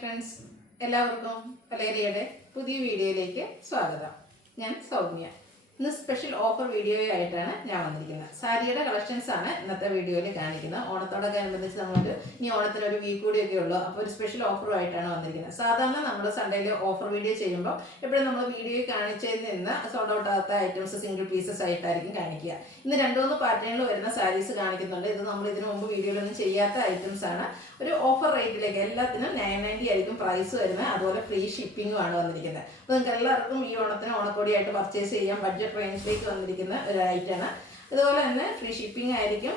Friends, എല്ലാവർക്കും വലേറിയയുടെ പുതിയ വീഡിയോയിലേക്ക് സ്വാഗതം. ഞാൻ സൗമ്യ. ഇന്ന് സ്പെഷ്യൽ ഓഫർ വീഡിയോ ആയിട്ടാണ് ഞാൻ വന്നിരിക്കുന്നത്. സാരിയുടെ കളക്ഷൻസ് ആണ് ഇന്നത്തെ വീഡിയോയിൽ കാണിക്കുന്നത്. ഓണത്തോടൊക്കെ അനുബന്ധിച്ച് നമുക്ക് ഇനി ഓണത്തിനൊരു വീക്ക് കൂടിയൊക്കെ ഉള്ളൂ. അപ്പോൾ ഒരു സ്പെഷ്യൽ ഓഫറുമായിട്ടാണ് വന്നിരിക്കുന്നത്. സാധാരണ നമ്മൾ സൺഡേയിൽ ഓഫർ വീഡിയോ ചെയ്യുമ്പോൾ എപ്പോഴും നമ്മൾ വീഡിയോയിൽ കാണിച്ചതിൽ നിന്ന് സോൾഡ് ഔട്ട് ആകാത്ത ഐറ്റംസ് സിംഗിൾ പീസസ് ആയിട്ടായിരിക്കും കാണിക്കുക. ഇന്ന് 2-3 പാറ്റേണിൽ വരുന്ന സാരീസ് കാണിക്കുന്നുണ്ട്. ഇത് നമ്മൾ ഇതിനു മുമ്പ് വീഡിയോയിലൊന്നും ചെയ്യാത്ത ഐറ്റംസ് ആണ്. ഒരു ഓഫർ റേറ്റിലേക്ക് എല്ലാത്തിനും 990 ആയിരിക്കും പ്രൈസ് വരുന്നത്. അതുപോലെ ഫ്രീ ഷിപ്പിംഗും ആണ് വന്നിരിക്കുന്നത്. അപ്പോൾ നിങ്ങൾക്ക് എല്ലാവർക്കും ഈ ഓണത്തിന് ഓണക്കോടിയായിട്ട് പർച്ചേസ് ചെയ്യാൻ ബഡ്ജറ്റ് റേഞ്ചിലേക്ക് വന്നിരിക്കുന്ന ഒരു ഐറ്റമാണ്. അതുപോലെ തന്നെ ഫ്രീ ഷിപ്പിംഗ് ആയിരിക്കും.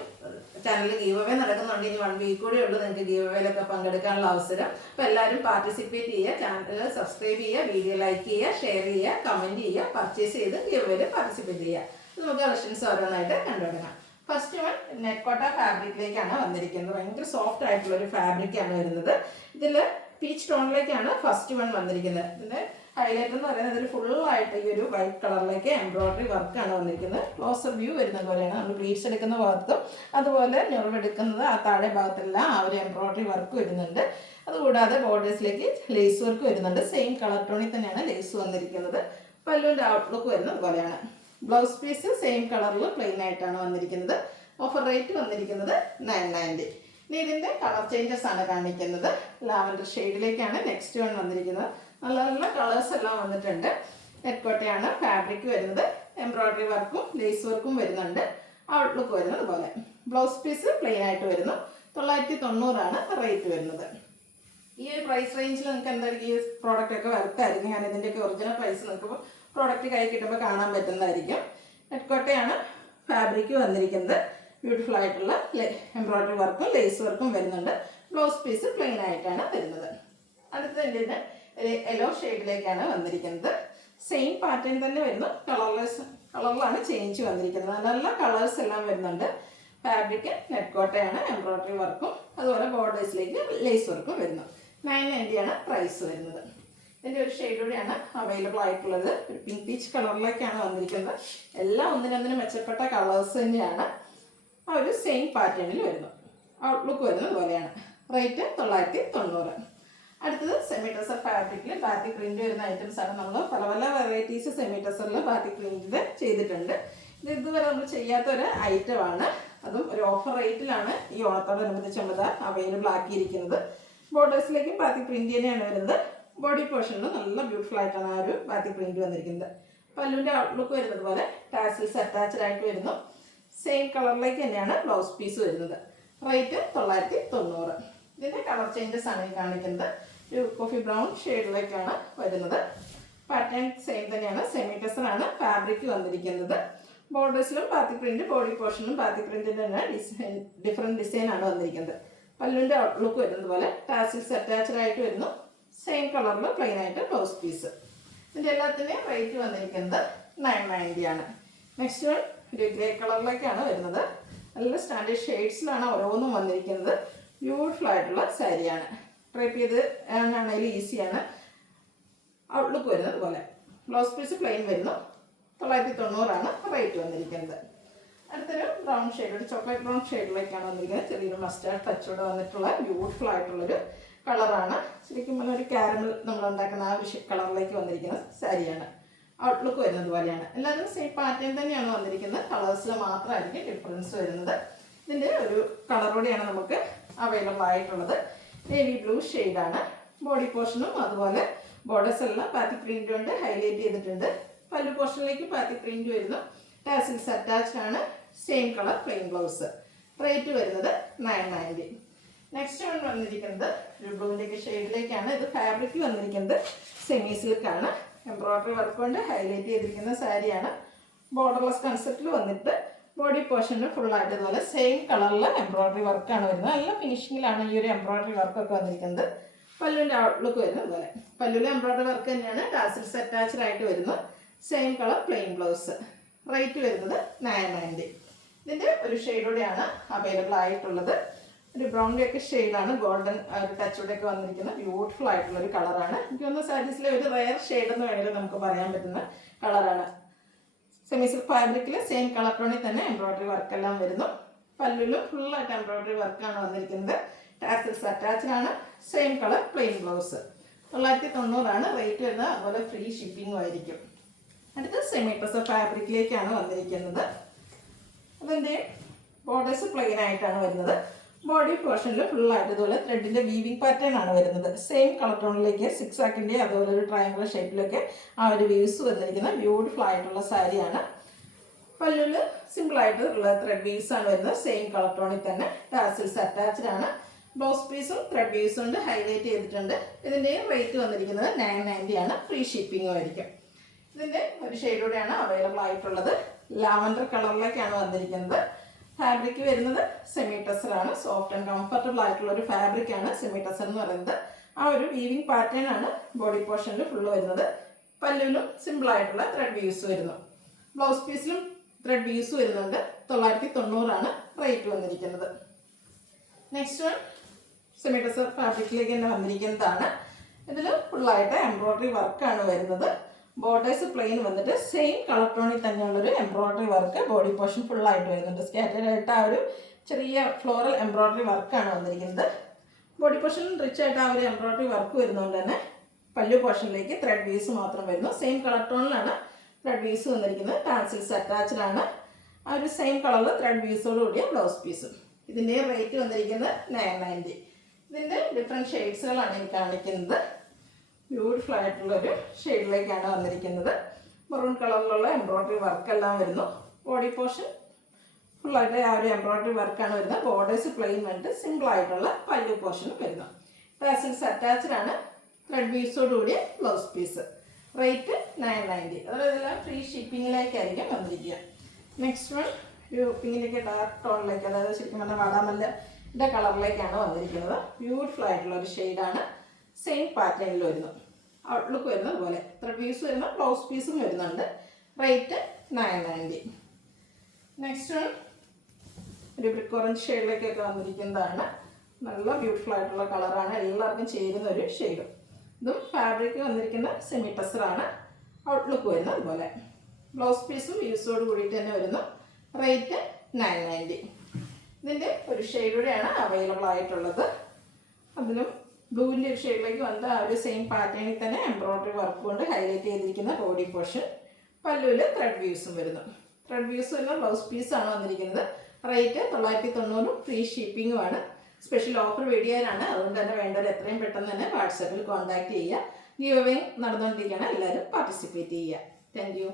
ചാനലിൽ ഗീവ് അവേ നടക്കുന്നുണ്ട്. ഇനി 1 വീക്ക് കൂടെ ഉള്ളൂ നിങ്ങൾക്ക് ഗീവ് അവേയിലൊക്കെ പങ്കെടുക്കാനുള്ള അവസരം. അപ്പോൾ എല്ലാവരും പാർട്ടിസിപ്പേറ്റ് ചെയ്യുക, ചാനൽ സബ്സ്ക്രൈബ് ചെയ്യുക, വീഡിയോ ലൈക്ക് ചെയ്യുക, ഷെയർ ചെയ്യുക, കമൻറ്റ് ചെയ്യുക, പർച്ചേസ് ചെയ്ത് ഗീവ് അവേയിൽ പാർട്ടിസിപ്പേറ്റ് ചെയ്യുക. നമുക്ക് കളക്ഷൻസ് ഓരോന്നായിട്ട് കണ്ടുപിടിക്കാം. ഫസ്റ്റ് വൺ നെറ്റ് കോട്ട ഫാബ്രിക്കിലേക്കാണ് വന്നിരിക്കുന്നത്. ഭയങ്കര സോഫ്റ്റ് ആയിട്ടുള്ള ഒരു ഫാബ്രിക്കാണ് വരുന്നത്. ഇതിൽ പീച്ച് ടോണിലേക്കാണ് ഫസ്റ്റ് വൺ വന്നിരിക്കുന്നത്. ഇതിൻ്റെ ഹൈലൈറ്റ് എന്ന് പറയുന്നത് ഇതിൽ ഫുള്ളായിട്ട് ഈ ഒരു വൈറ്റ് കളറിലേക്ക് എംബ്രോയിഡറി വർക്കാണ് വന്നിരിക്കുന്നത്. ക്ലോസർ വ്യൂ വരുന്ന പോലെയാണ്. നമ്മൾ പ്ലീറ്റ്സ് എടുക്കുന്ന ഭാഗത്തും അതുപോലെ ഞൊറിവെടുക്കുന്നത് ആ താഴെ ഭാഗത്തെല്ലാം ആ ഒരു എംബ്രോയിഡറി വർക്ക് വരുന്നുണ്ട്. അതുകൂടാതെ ബോർഡേഴ്സിലേക്ക് ലേസ് വർക്ക് വരുന്നുണ്ട്. സെയിം കളർ ടോണിൽ തന്നെയാണ് ലേസ് വന്നിരിക്കുന്നത്. പല്ലുവിൻ്റെ ഔട്ട്ലുക്ക് വരുന്നത് പോലെയാണ്. ബ്ലൗസ് പീസ് സെയിം കളറിൽ പ്ലെയിൻ ആയിട്ടാണ് വന്നിരിക്കുന്നത്. ഓഫർ റേറ്റ് വന്നിരിക്കുന്നത് 990. ഇനി ഇതിൻ്റെ കളർ ചേഞ്ചസ് ആണ് കാണിക്കുന്നത്. ലാവൻഡർ ഷെയ്ഡിലേക്കാണ് നെക്സ്റ്റ് വൺ വന്നിരിക്കുന്നത്. നല്ല നല്ല കളേഴ്സ് എല്ലാം വന്നിട്ടുണ്ട്. നെറ്റ് കോട്ടയാണ് ഫാബ്രിക് വരുന്നത്. എംബ്രോയിഡറി വർക്കും ലേസ് വർക്കും വരുന്നുണ്ട്. ഔട്ട്ലുക്ക് വരുന്നത് പോലെ. ബ്ലൗസ് പീസ് പ്ലെയിൻ ആയിട്ട് വരുന്നു. 990 റേറ്റ് വരുന്നത്. ഈ ഒരു പ്രൈസ് റേഞ്ചിൽ നിങ്ങൾക്ക് എന്തായിരിക്കും ഈ പ്രോഡക്റ്റ് ഒക്കെ വർക്കായിരിക്കും. ഞാൻ ഇതിൻ്റെയൊക്കെ ഒറിജിനൽ പ്രൈസ് നിങ്ങൾക്ക് പ്രോഡക്റ്റ് കൈ കിട്ടുമ്പോൾ കാണാൻ പറ്റുന്നതായിരിക്കും. നെറ്റ് കോട്ടയാണ് ഫാബ്രിക് വന്നിരിക്കുന്നത്. ബ്യൂട്ടിഫുൾ ആയിട്ടുള്ള എംബ്രോയിഡറി വർക്കും ലേസ് വർക്കും വരുന്നുണ്ട്. ബ്ലൗസ് പീസ് പ്ലെയിൻ ആയിട്ടാണ് വരുന്നത്. അടുത്തതിൻ്റെ ഒരു യെല്ലോ ഷെയ്ഡിലേക്കാണ് വന്നിരിക്കുന്നത്. സെയിം പാറ്റേൺ തന്നെ വരുന്നു. കളറിലാണ് ചേഞ്ച് വന്നിരിക്കുന്നത്. നല്ല നല്ല കളേഴ്സ് എല്ലാം വരുന്നുണ്ട്. ഫാബ്രിക് നെറ്റ് കോട്ടയാണ്. എംബ്രോയിഡറി വർക്കും അതുപോലെ ബോർഡേഴ്സിലേക്ക് ലേസ് വർക്കും വരുന്നു. 990 പ്രൈസ് വരുന്നത്. ഇതിൻ്റെ ഒരു ഷെയ്ഡ് കൂടിയാണ് അവൈലബിൾ ആയിട്ടുള്ളത്. ഒരു പിങ്ക് പീച്ച് കളറിലേക്കാണ് വന്നിരിക്കുന്നത്. എല്ലാം ഒന്നിനൊന്നിനും മെച്ചപ്പെട്ട കളേഴ്സ് തന്നെയാണ്. ആ ഒരു സെയിം പാറ്റേണിൽ വരുന്നു. ഔട്ട്ലുക്ക് വരുന്നത് പോലെയാണ്. റേറ്റ് 990. അടുത്തത് സെമി ടെസർ ഫാബ്രിക്കിൽ ബാത്തിക് പ്രിന്റ് വരുന്ന ഐറ്റംസ് ആണ്. നമ്മൾ പല പല വെറൈറ്റീസ് സെമി ടെസറിൽ ബാത്തിക് പ്രിന്റിൽ ചെയ്തിട്ടുണ്ട്. ഇത് ഇതുവരെ നമ്മൾ ചെയ്യാത്തൊരു ഐറ്റമാണ്. അതും ഒരു ഓഫർ റേറ്റിലാണ് ഈ ഓണത്തോടനുബന്ധിച്ച് നമ്മൾ അവൈലബിൾ ആക്കിയിരിക്കുന്നത്. ബോർഡേഴ്സിലേക്കും ബാത്തിക് പ്രിന്റ് തന്നെയാണ് വരുന്നത്. ബോഡി പോർഷനിൽ നല്ല ബ്യൂട്ടിഫുൾ ആയിട്ടാണ് ആ ഒരു ബാത്തിക് പ്രിന്റ് വന്നിരിക്കുന്നത്. പല്ലുവിൻ്റെ ഔട്ട്ലുക്ക് വരുന്നത് പോലെ ടാസിൽസ് അറ്റാച്ച്ഡ് ആയിട്ട് വരുന്നു. സെയിം കളറിലേക്ക് തന്നെയാണ് ബ്ലൗസ് പീസ് വരുന്നത്. റേറ്റ് 990. ഇതിൻ്റെ കളർ ചേഞ്ചസ് ആണ് ഈ കാണിക്കുന്നത്. ഒരു കോഫി ബ്രൗൺ ഷെയ്ഡിലേക്കാണ് വരുന്നത്. പാറ്റേൺ സെയിം തന്നെയാണ്. സെമി ടെസർ ആണ് ഫാബ്രിക് വന്നിരിക്കുന്നത്. ബോർഡേഴ്സിലും ബാത്തിക് പ്രിന്റ്, ബോഡി പോർഷനിലും ബാത്തിക് പ്രിന്റിൻ്റെ തന്നെ ഡിഫറെൻറ്റ് ഡിസൈൻ ആണ് വന്നിരിക്കുന്നത്. പല്ലുവിൻ്റെ ഔട്ട്ലുക്ക് വരുന്നത് പോലെ ടാസിൽസ് അറ്റാച്ച്ഡ് ആയിട്ട് വരുന്നു. സെയിം കളറിൽ പ്ലെയിൻ ആയിട്ട് ബ്ലൗസ് പീസ്. ഇതിൻ്റെ എല്ലാത്തിൻ്റെയും റേറ്റ് വന്നിരിക്കുന്നത് 990. നെക്സ്റ്റ് വൺ ഒരു ഗ്രേ കളറിലേക്കാണ് വരുന്നത്. നല്ല സ്റ്റാൻഡേർഡ് ഷെയ്ഡ്സിലാണ് ഓരോന്നും വന്നിരിക്കുന്നത്. ബ്യൂട്ടിഫുൾ ആയിട്ടുള്ള സാരിയാണ്. ഡ്രൈപ്പ് ചെയ്ത് ആണെങ്കിലും ഈസിയാണ്. ഔട്ട്ലുക്ക് വരുന്നത് പോലെ. ബ്ലൗസ് പീസ് പ്ലെയിൻ വരുന്നു. 990 റേറ്റ് വന്നിരിക്കുന്നത്. അടുത്തൊരു ബ്രൗൺ ഷെയ്ഡ്, ഒരു ചോക്ലേറ്റ് ബ്രൗൺ ഷെയ്ഡിലേക്കാണ് വന്നിരിക്കുന്നത്. ചെറിയൊരു മസ്റ്റാർഡ് ടച്ചോടെ വന്നിട്ടുള്ള ബ്യൂട്ടിഫുൾ ആയിട്ടുള്ളൊരു കളറാണ്. ശരിക്കും പറഞ്ഞാൽ ഒരു കാരമൽ നമ്മൾ ഉണ്ടാക്കുന്ന ആ ഒരു കളറിലേക്ക് വന്നിരിക്കുന്ന സാരിയാണ്. ഔട്ട്ലുക്ക് വരുന്നത് പോലെയാണ്. എല്ലാവരും സെയിം പാറ്റേൺ തന്നെയാണ് വന്നിരിക്കുന്നത്. കളേഴ്സിൽ മാത്രമായിരിക്കും ഡിഫറൻസ് വരുന്നത്. ഇതിൻ്റെ ഒരു കളറോടെയാണ് നമുക്ക് അവൈലബിൾ ആയിട്ടുള്ളത്. നേവി ബ്ലൂ ഷെയ്ഡാണ്. ബോഡി പോർഷനും അതുപോലെ ബോർഡേഴ്സ് എല്ലാം ബാത്തിക് പ്രിന്റ് കൊണ്ട് ഹൈലൈറ്റ് ചെയ്തിട്ടുണ്ട്. പല്ലു പോർഷനിലേക്ക് ബാത്തിക് പ്രിന്റ് വരുന്നു. ടാസിൽസ് അറ്റാച്ച്ഡ് ആണ്. Same colour plain blouse. Rate വരുന്നത് 990. നെക്സ്റ്റ് വൺ വന്നിരിക്കുന്നത് ഒരു ബ്ലൂവിൻ്റെ ഷെയ്ഡിലേക്കാണ്. ഇത് ഫാബ്രിക് വന്നിരിക്കുന്നത് സെമി സിൽക്കാണ്. എംബ്രോയിഡറി വർക്ക് കൊണ്ട് ഹൈലൈറ്റ് ചെയ്തിരിക്കുന്ന സാരിയാണ്. ബോർഡർലെസ് കൺസെപ്റ്റിൽ വന്നിട്ട് ബോഡി പോർഷനിൽ ഫുള്ളായിട്ട് ഇതുപോലെ സെയിം കളറിൽ എംബ്രോയിഡറി വർക്കാണ് വരുന്നത്. നല്ല ഫിനിഷിങ്ങിലാണ് ഈ ഒരു എംബ്രോയിഡറി വർക്കൊക്കെ വന്നിരിക്കുന്നത്. പല്ലുവിൻ്റെ ഔട്ട്ലുക്ക് വരുന്നത് പോലെ. പല്ലുവിലെ എംബ്രോയിഡറി വർക്ക് തന്നെയാണ്. ടാസിൽസ് അറ്റാച്ച്ഡ് ആയിട്ട് വരുന്നു. Same colour plain blouse. Rate വരുന്നത് 990. ഇതിൻ്റെ ഒരു ഷെയ്ഡോടെയാണ് അവൈലബിൾ ആയിട്ടുള്ളത്. ഒരു ബ്രൗണിൻ്റെയൊക്കെ ഷെയ്ഡാണ്. ഗോൾഡൻ ഒരു ടച്ചോടെയൊക്കെ വന്നിരിക്കുന്ന ബ്യൂട്ടിഫുൾ ആയിട്ടുള്ളൊരു കളറാണ്. എനിക്ക് തോന്നുന്നു സാരീസിലെ ഒരു റയർ ഷെയ്ഡ് എന്ന് വേണമെങ്കിൽ നമുക്ക് പറയാൻ പറ്റുന്ന കളറാണ്. സെമി സിൽക്ക് ഫാബ്രിക്കിൽ സെയിം കളർ ടോണിൽ തന്നെ എംബ്രോയിഡറി വർക്കെല്ലാം വരുന്നു. പല്ലുവിലും ഫുള്ളായിട്ട് എംബ്രോയിഡറി വർക്കാണ് വന്നിരിക്കുന്നത്. ടാസൽസ് അറ്റാച്ച്ഡ് ആണ്. Same colour plain blouse. 990 rate വരുന്നത്. അതുപോലെ ഫ്രീ ഷിപ്പിംഗും ആയിരിക്കും. അടുത്ത സെമി ടസർ ഫാബ്രിക്കിലേക്കാണ് വന്നിരിക്കുന്നത്. അതിൻ്റെ ബോർഡേഴ്സ് പ്ലെയിൻ ആയിട്ടാണ് വരുന്നത്. ബോഡി പോർഷനിൽ ഫുള്ളായിട്ട് ഇതുപോലെ ത്രെഡിൻ്റെ വീവിങ് പാറ്റേൺ ആണ് വരുന്നത്. സെയിം കളർ ടോണിലേക്ക് സിക്സാക്കിൻ്റെ അതുപോലെ ഒരു ട്രയാങ്കിൾ ഷേപ്പിലൊക്കെ ആ ഒരു വീവ്സ് വന്നിരിക്കുന്ന ബ്യൂട്ടിഫുൾ ആയിട്ടുള്ള സാരിയാണ്. പല്ലുവിൽ സിമ്പിളായിട്ട് ഉള്ള ത്രെഡ് വീവ്സ് ആണ് വരുന്നത്. സെയിം കളർ ടോണിൽ തന്നെ ടാസിൽസ് അറ്റാച്ച്ഡ് ആണ്. ബ്ലൗസ് പീസും ത്രെഡ് വീവ്സും കൊണ്ട് ഹൈലൈറ്റ് ചെയ്തിട്ടുണ്ട്. ഇതിൻ്റെയും റേറ്റ് വന്നിരിക്കുന്നത് 990 ആണ്. ഫ്രീ ഷിപ്പിംഗും ആയിരിക്കും. ഇതിൻ്റെ ഒരു ഷെയ്ഡൂടെയാണ് അവൈലബിൾ ആയിട്ടുള്ളത്. ലാവൻഡർ കളറിലേക്കാണ് വന്നിരിക്കുന്നത്. ഫാബ്രിക് വരുന്നത് സെമി ടസറാണ്. സോഫ്റ്റ് ആൻഡ് കംഫർട്ടബിൾ ആയിട്ടുള്ള ഒരു ഫാബ്രിക്കാണ് സെമി ടസർ എന്ന് പറയുന്നത്. ആ ഒരു വീവിങ് പാറ്റേൺ ആണ് ബോഡി പോർഷനിൽ ഫുള്ള് വരുന്നത്. പല്ലുവിലും സിമ്പിളായിട്ടുള്ള ത്രെഡ് വീവ്സ് വരുന്നു. ബ്ലൗസ് പീസിലും ത്രെഡ് വീവ്സ് വരുന്നുണ്ട്. 990 റേറ്റ് വന്നിരിക്കുന്നത്. നെക്സ്റ്റ് വൺ സെമി ടസർ ഫാബ്രിക്കിലേക്ക് തന്നെ വന്നിരിക്കുന്നതാണ്. ഇതിൽ ഫുള്ളായിട്ട് എംബ്രോയ്ഡറി വർക്കാണ് വരുന്നത്. ബോർഡേഴ്സ് പ്ലെയിൻ വന്നിട്ട് സെയിം കളർ ടോണിൽ തന്നെയുള്ളൊരു എംബ്രോയ്ഡറി വർക്ക് ബോഡി പോർഷൻ ഫുള്ളായിട്ട് വരുന്നുണ്ട്. സ്കാറ്റേഡ് ആയിട്ട് ആ ഒരു ചെറിയ ഫ്ലോറൽ എംബ്രോയ്ഡറി വർക്കാണ് വന്നിരിക്കുന്നത്. ബോഡി പോർഷനിൽ റിച്ച് ആയിട്ട് ആ ഒരു എംബ്രോയ്ഡറി വർക്ക് വരുന്നതുകൊണ്ട് തന്നെ പല്ലു പോർഷനിലേക്ക് ത്രെഡ് വീവ്സ് മാത്രം വരുന്നു. സെയിം കളർ ടോണിലാണ് ത്രെഡ് വീവ്സ് വന്നിരിക്കുന്നത്. ടാസിൽസ് അറ്റാച്ച്ഡ് ആണ്. ആ ഒരു സെയിം കളറിൽ ത്രെഡ് വീവ്സോട് കൂടിയ ബ്ലൗസ് പീസും. ഇതിൻ്റെ റേറ്റ് വന്നിരിക്കുന്നത് 990. ഇതിൻ്റെ ഡിഫറെൻറ്റ് ഷെയ്ഡ്സുകളാണ് എനിക്ക് കാണിക്കുന്നത്. ബ്യൂട്ടിഫുൾ ആയിട്ടുള്ളൊരു ഷെയ്ഡിലേക്കാണ് വന്നിരിക്കുന്നത്. മെറൂൺ കളറിലുള്ള എംബ്രോയ്ഡറി വർക്കെല്ലാം വരുന്നു. ബോഡി പോർഷൻ ഫുള്ളായിട്ട് ആ ഒരു എംബ്രോയ്ഡറി വർക്കാണ് വരുന്നത്. ബോർഡേഴ്സ് പ്ലെയിൻ വന്നിട്ട് സിമ്പിളായിട്ടുള്ള പല്ലു പോർഷനും വരുന്നു. ടാസിൽസ് അറ്റാച്ച്ഡ് ആണ്. ത്രെഡ് വീവ്സോട് കൂടിയ ബ്ലൗസ് പീസ്. റേറ്റ് 990. അതുപോലെ ഇതെല്ലാം ഫ്രീ ഷിപ്പിങ്ങിലേക്കായിരിക്കും വന്നിരിക്കുക. നെക്സ്റ്റ് വൺ ഒരു പിങ്കിലേക്ക് ഡാർക്ക് ടോണിലേക്ക്, അതായത് ശരിക്കും പറഞ്ഞാൽ വാടാമല്ലിൻ്റെ കളറിലേക്കാണ് വന്നിരിക്കുന്നത്. ബ്യൂട്ടിഫുൾ ആയിട്ടുള്ള ഒരു ഷെയ്ഡാണ്. സെയിം പാറ്റേണിൽ വരുന്നു. ഔട്ട്ലുക്ക് വരുന്നത് അതുപോലെ ത്രെഡ് വീവ്സ് വരുന്ന ബ്ലൗസ് പീസും വരുന്നുണ്ട്. റേറ്റ് 990. നെക്സ്റ്റ് വൺ ഒരു ബ്രിക്ക് ഓറഞ്ച് ഷെയ്ഡിലേക്കൊക്കെ വന്നിരിക്കുന്നതാണ്. നല്ല ബ്യൂട്ടിഫുൾ ആയിട്ടുള്ള കളറാണ്. എല്ലാവർക്കും ചേരുന്ന ഒരു ഷെയ്ഡും. ഇതും ഫാബ്രിക് വന്നിരിക്കുന്ന സെമി ടസറാണ്. ഔട്ട്ലുക്ക് വരുന്നത് അതുപോലെ ബ്ലൗസ് പീസും വീവ്സോട് കൂടിയിട്ട് തന്നെ വരുന്നു. റേറ്റ് 990. ഇതിൻ്റെ ഒരു ഷെയ്ഡൂടെയാണ് അവൈലബിൾ ആയിട്ടുള്ളത്. അതിലും ബ്ലൂവിൻ്റെ ഒരു ഷെയ്ഡിലേക്ക് വന്ന് ആ ഒരു സെയിം പാറ്റേണിൽ തന്നെ എംബ്രോയ്ഡറി വർക്ക് കൊണ്ട് ഹൈലൈറ്റ് ചെയ്തിരിക്കുന്ന ബോഡി പോർഷൻ. പല്ലുവിൽ ത്രെഡ് വീവ്സും വരുന്നു. ത്രെഡ് വീവ്സ് വരുന്ന ബ്ലൗസ് പീസാണ് വന്നിരിക്കുന്നത്. റേറ്റ് 990 ഫ്രീ ഷിപ്പിങ്ങുമാണ്. സ്പെഷ്യൽ ഓഫർ വീഡിയോയിലാണ്. അതുകൊണ്ട് തന്നെ വേണ്ടവർ എത്രയും പെട്ടെന്ന് തന്നെ വാട്സാപ്പിൽ കോൺടാക്റ്റ് ചെയ്യുക. ഗീവ് അവേ നടന്നുകൊണ്ടിരിക്കുകയാണ്. എല്ലാവരും പാർട്ടിസിപ്പേറ്റ് ചെയ്യുക. Thank you.